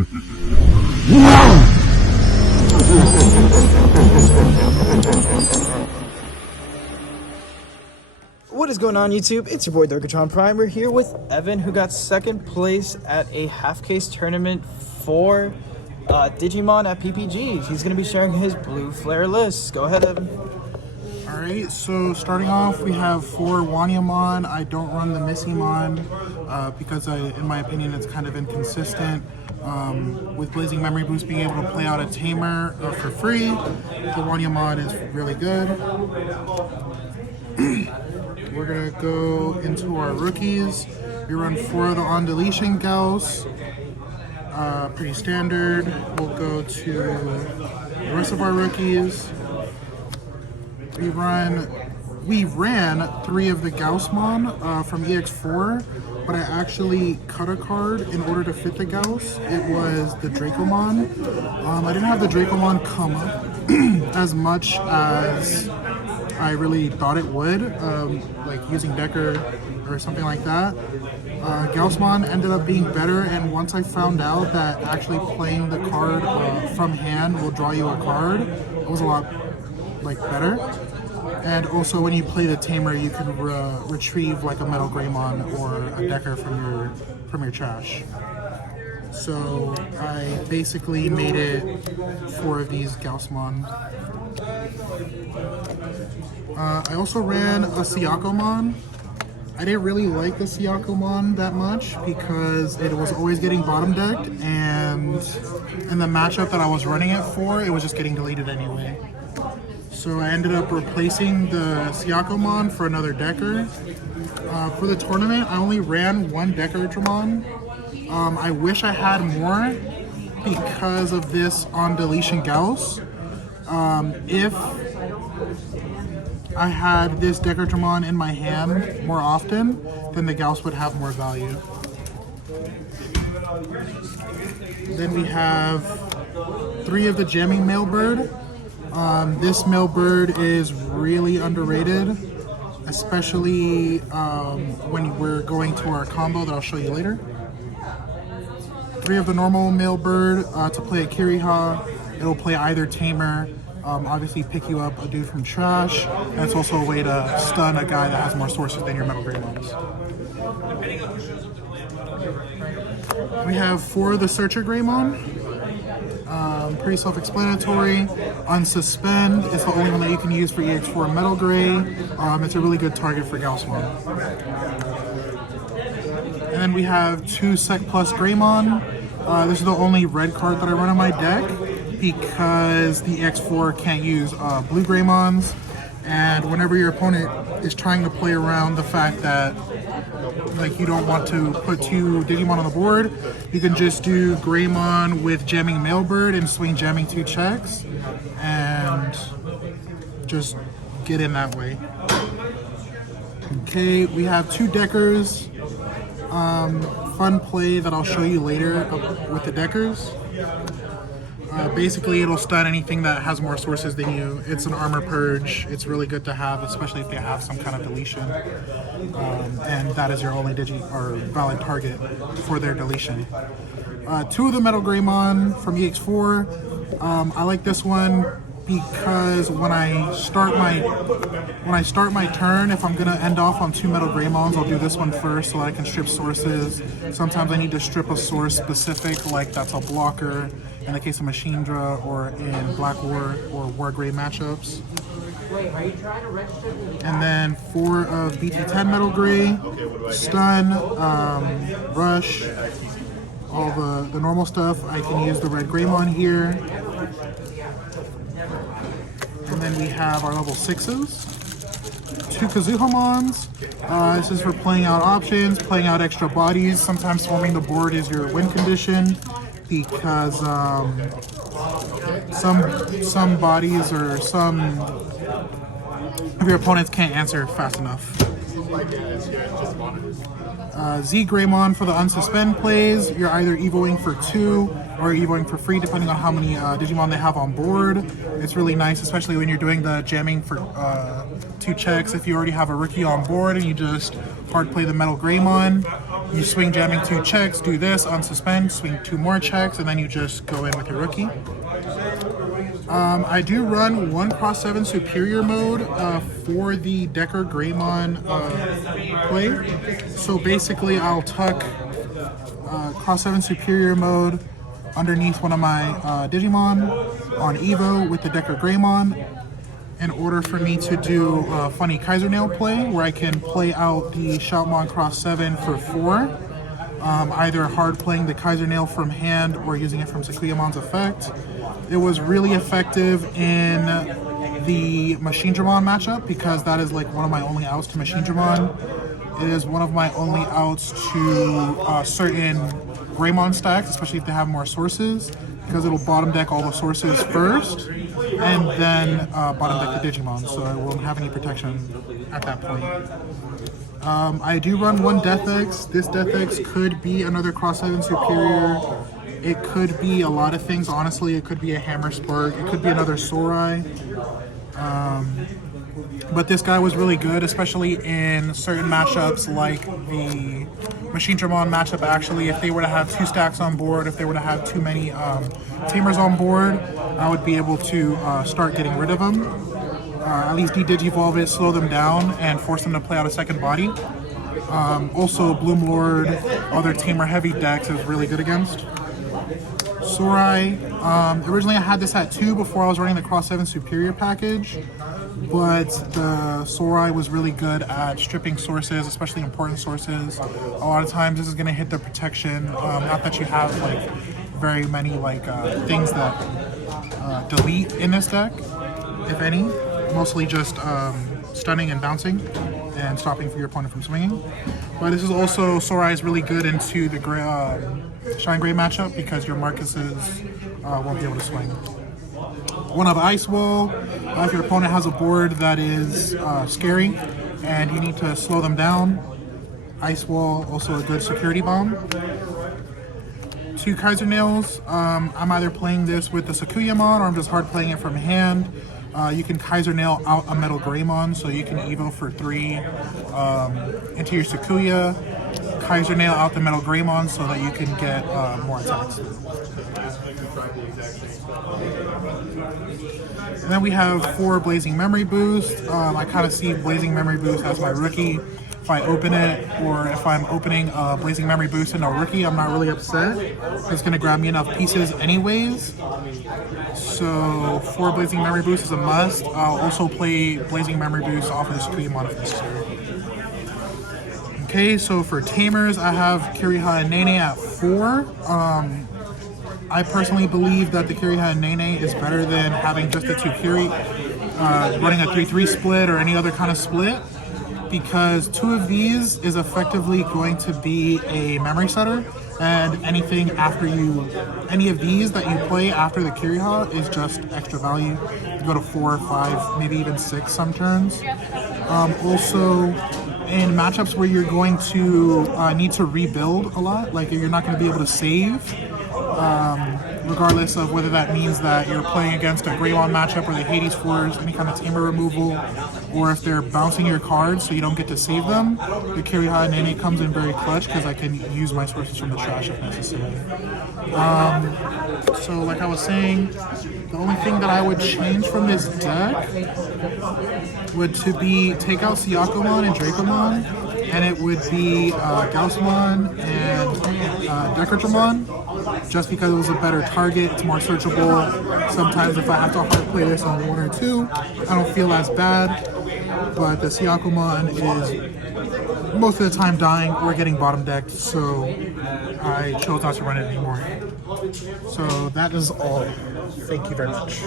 What is going on, YouTube? It's your boy Dorkatron Prime. We're here with Evan, who got second place at a half-case tournament for Digimon at PPG. He's going to be sharing his blue flare list. Go ahead, Evan. Alright, so starting off, we have 4 Wanyamon. I don't run the Missimon because in my opinion, it's kind of inconsistent. With Blazing Memory Boost being able to play out a Tamer for free, the Wanyamon is really good. We're going to go into our rookies. We run 4 of the On Deletion Gauss. Pretty standard. We'll go to the rest of our rookies. We ran 3 of the Gaussmon from Ex-04, but I actually cut a card in order to fit the Gauss. It was the Dracomon. I didn't have the Dracomon come up as much as I really thought it would, like using Decker or something like that. Gaussmon ended up being better, and once I found out that actually playing the card from hand will draw you a card, it was a lot better. And also, when you play the Tamer, you can retrieve like a Metal Greymon or a Decker from your trash. So I basically made it 4 of these Gaussmon. I also ran a Syakomon. I didn't really like the Syakomon that much because it was always getting bottom decked, and in the matchup that I was running it for, it was just getting deleted anyway. So I ended up replacing the Syakomon for another Decker. For the tournament, I only ran 1 Decker-Dramon. I wish I had more because of this On Deletion Gauss. If I had this Decker-Dramon in my hand more often, then the Gauss would have more value. Then we have 3 of the Jamming Mailbird. This Mailbird is really underrated, especially when we're going to our combo that I'll show you later. 3 of the normal Mailbird to play a Kiriha. It'll play either Tamer, obviously pick you up a dude from trash, and it's also a way to stun a guy that has more sources than your Metal Greymons. We have 4 of the Searcher Greymon. Pretty self-explanatory. Unsuspend is the only one that you can use for Ex-04 Metal Gray. It's a really good target for Gaussmon. And then we have 2 Sec Plus Greymon. This is the only red card that I run on my deck because the Ex-04 can't use blue Greymons. And whenever your opponent is trying to play around the fact that you don't want to put 2 Digimon on the board, you can just do Greymon with Jamming Mailbird and swing Jamming 2 checks and just get in that way. Okay, we have 2 Deckers. Fun play that I'll show you later with the Deckers. Basically, it'll stun anything that has more sources than you. It's an armor purge. It's really good to have, especially if they have some kind of deletion. And that is your only valid target for their deletion. 2 of the Metal Greymon from Ex-04. I like this one because when I start my turn, if I'm gonna end off on 2 Metal Greymons, I'll do this one first so that I can strip sources. Sometimes I need to strip a source specific, like that's a blocker in the case of Machindra or in Black War or War Gray matchups. And then 4 of BT10 Metal Gray, Stun, Rush, all the normal stuff. I can use the Red Greymon here. And then we have our level 6s. 2 Kazuhamons. This is for playing out options, playing out extra bodies. Sometimes swarming the board is your win condition because some bodies or some of your opponents can't answer fast enough. Z Greymon for the unsuspend plays. You're either evoing for 2 or evoing for free depending on how many Digimon they have on board. It's really nice, especially when you're doing the jamming for 2 checks. If you already have a rookie on board and you just hard play the Metal Greymon, You swing jamming 2 checks, do this, unsuspend, swing 2 more checks, and then you just go in with your rookie. I do run 1 cross 7 superior mode for the Decker Greymon play. So basically I'll tuck cross 7 superior mode underneath one of my Digimon on Evo with the Decker Greymon in order for me to do a funny Kaiser Nail play where I can play out the Shoutmon cross 7 for 4. Either hard playing the Kaiser Nail from hand or using it from Sakuyamon's effect. It was really effective in the Machine Dramon matchup because that is like one of my only outs to Machine Dramon. It is one of my only outs to certain Greymon stacks, especially if they have more sources, because it'll bottom deck all the sources first and then bottom deck the Digimon, so I won't have any protection at that point. I do run 1 Death X. This Death X could be another cross 7 superior. It could be a lot of things, honestly. It could be a Hammer Spark. It could be another Sorai. But this guy was really good, especially in certain matchups like the Machine Dramon matchup. Actually, if they were to have 2 stacks on board, if they were to have too many Tamers on board, I would be able to start getting rid of them. At least de-digivolve it, slow them down, and force them to play out a second body. Also, Bloom Lord, other Tamer heavy decks is really good against. Sorai, originally I had this at 2 before I was running the Cross 7 Superior package, but the Sorai was really good at stripping sources, especially important sources. A lot of times this is going to hit the protection, not that you have like very many like things that delete in this deck, if any. Mostly just stunning and bouncing and stopping for your opponent from swinging. But this is also, Sorai is really good into the Shine Gray matchup because your Marcuses won't be able to swing. 1 of Ice Wall, if your opponent has a board that is scary and you need to slow them down. Ice Wall, also a good security bomb. 2 Kaiser Nails, I'm either playing this with the Sakuyamon or I'm just hard playing it from hand. You can Kaiser Nail out a Metal Greymon, so you can Evo for 3 into your Sakuya. Kaiser Nail out the Metal Greymon so that you can get more attacks. And then we have 4 Blazing Memory Boost. I kind of see Blazing Memory Boost as my rookie. If I open it, or if I'm opening a Blazing Memory Boost in a rookie, I'm not really upset. It's going to grab me enough pieces anyways. So 4 Blazing Memory Boost is a must. I'll also play Blazing Memory Boost off of the Sakuyamon if necessary. Okay, so for Tamers, I have Kiriha and Nene at 4. I personally believe that the Kiriha and Nene is better than having just the 2 Kiri, running a 3-3 split or any other kind of split, because 2 of these is effectively going to be a memory setter, and anything after any of these that you play after the Kiriha is just extra value. You go to 4 or 5, maybe even 6 some turns. Also, in matchups where you're going to need to rebuild a lot, like you're not going to be able to save, regardless of whether that means that you're playing against a Greymon matchup where they Hades force any kind of Tamer removal, or if they're bouncing your cards so you don't get to save them, the Kiriha and Nene comes in very clutch because I can use my sources from the trash if necessary. So like I was saying, the only thing that I would change from this deck would to be take out Syakomon and Dracomon, and it would be Gaussmon and Deckertramon, just because it was a better target, it's more searchable. Sometimes if I have to hard play this on 1 or 2, I don't feel as bad, but the Syakomon is most of the time dying or getting bottom decked, so I chose not to run it anymore. So that is all. Thank you very much.